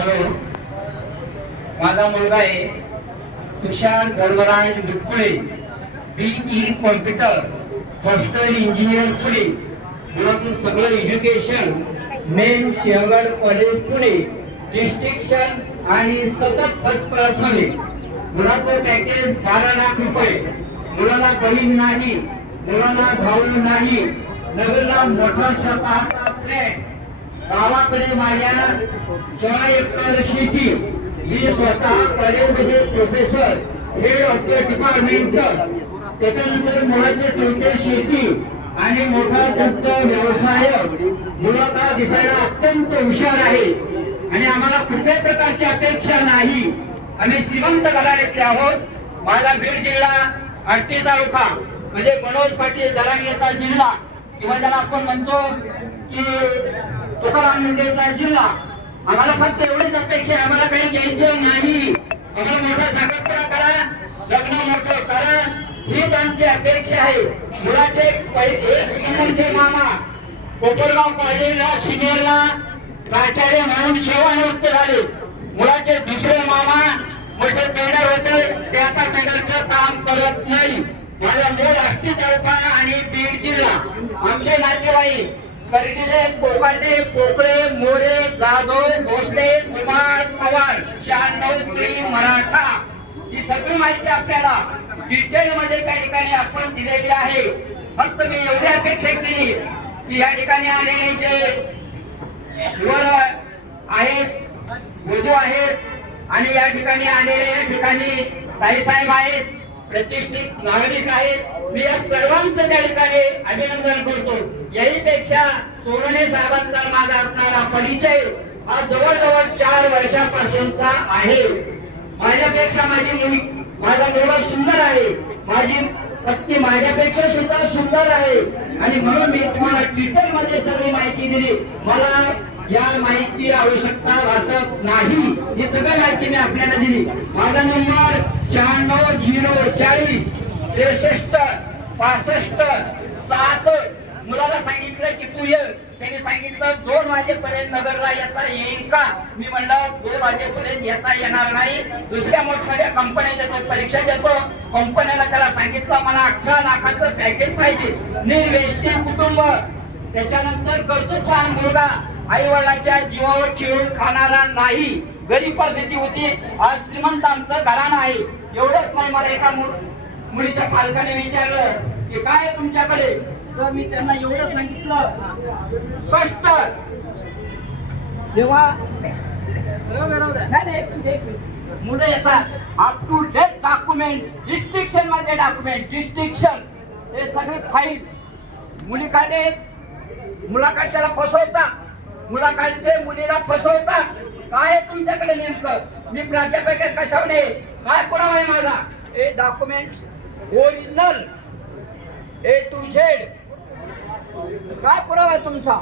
Hello माझा मुलगा आहे Tushar Dharmaraj Dutkule BE computer software engineer Pune. मुलाचं सगळं education main Sinhagad college Pune. Distinction आणि सतत फर्स्ट क्लासमध्ये. मुलाचं पॅकेज बारा लाख रुपये. मुलाला बहीण नाही मुलाला भाऊ नाही. नगरला मोठा स्वतःचा फ्लॅट गावाकडे माझ्या सोळा एकर शेती मी स्वतः कॉलेजमध्ये professor head of the department त्याच्यानंतर मुलाचे टोटल शेती आणि मोठा दुग्ध व्यवसाय मुलाचा दिसायला अत्यंत हुशार आहे. आणि आम्हाला कुठल्याही प्रकारची अपेक्षा नाही. आम्ही श्रीमंत घराण्यातले आहोत. माझा बीड जिल्हा आष्टी तालुका म्हणजे मनोज पाटील दरांगेचा जिल्हा. किंवा ज्याला आपण म्हणतो की तुकाराम मुंडेचा जिल्हा. आम्हाला फक्त एवढीच अपेक्षा आहे. आम्हाला काही घ्यायचे नाही. आम्हाला मोठा साखरपुडा करा. लग्न मोठं करा. हीच आमची अपेक्षा आहे. मुलाचे पै- एक मामा कोपरगाव कॉलेजला सिनियरला प्राचार्य म्हणून सेवानिवृत्त झाले. मुलाचे दुसरे मामा मोठे पेडर होते. ते आता पेडरचं काम करत नाही. माझा मूळ आष्टी तालुका आणि बीड जिल्हा. आमचे नातेवाईक कर्डिले कोकाटे पोकळे मोरे जाधव भोसले कुमार पवार शहाण्णव त्री मराठा. ही सगळी माहिती आपल्याला डिटेल मध्ये त्या ठिकाणी आपण दिलेली आहे. फक्त मी एवढी अपेक्षा केली की या ठिकाणी आलेले जे वर आहेत वधू आहेत आणि या ठिकाणी आलेले या ठिकाणी ताईसाहेब आहेत प्रतिष्ठित नागरिक आहेत. मी या सर्वांचं त्या ठिकाणी अभिनंदन करतो. याहीपेक्षा सोनवणे साहेबांचा माझा असणारा परिचय हा जवळजवळ चार वर्षापासूनचा आहे. माझ्यापेक्षा माझी मुली माझा मुलगा सुंदर आहे. माझी पत्नी माझ्यापेक्षा सुद्धा सुंदर आहे. आणि म्हणून मी तुम्हाला ट्विटरमध्ये सगळी माहिती दिली. मला या माहितीची आवश्यकता भासत नाही. ही सगळी माहिती मी आपल्याला दिली. माझा नंबर शहाण्णव झिरो चाळीस त्रेसष्ट पासष्ट सात. मुलाला सांगितलं की तू ये. त्यांनी सांगितलं दोन वाजेपर्यंत नगरला येता येईल का? मी म्हणलं दोन वाजेपर्यंत येता येणार नाही. दुसऱ्या मोठमोठ्या कंपन्या देतो परीक्षा देतो. कंपन्याला त्याला सांगितलं मला अठरा लाखाचं पॅकेज पाहिजे. निर्वेष्टी कुटुंब. त्याच्यानंतर कर्तृत्वान मुलगा. आई वडिलांच्या जीवावर खेळून खाणारा नाही. गरीब परिस्थिती होती. आज श्रीमंत आमचं घराणं आहे. एवढंच नाही मला एका मुलीच्या पालकाने विचारलं की काय तुमच्याकडे? तर मी त्यांना एवढं सांगितलं. स्पष्ट. जेव्हा. मुलं येतात. अप टू डेट डॉक्युमेंट डिस्ट्रिक्शनमध्ये डॉक्युमेंट डिस्ट्रिक्शन हे सगळे फाईल मुलीकडे मुलाकडच्याला फसवतात. मुलाकांचे मुलीला फसवतात. काय आहे तुमच्याकडे नेमकं? मी प्राध्यापक आहे कशावणे काय पुरावा आहे माझा? हे document original A to Z काय पुरावा आहे तुमचा?